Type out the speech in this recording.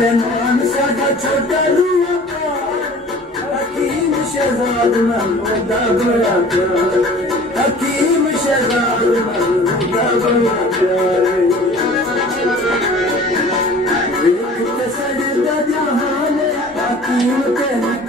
नाम साडा छोटा रूआ हकीम शहजाद महमूदा बड़ा प्यार हकीम शहजाद महमूदा बड़ा प्यार एक तसल्ली दा जहान हकीम तेन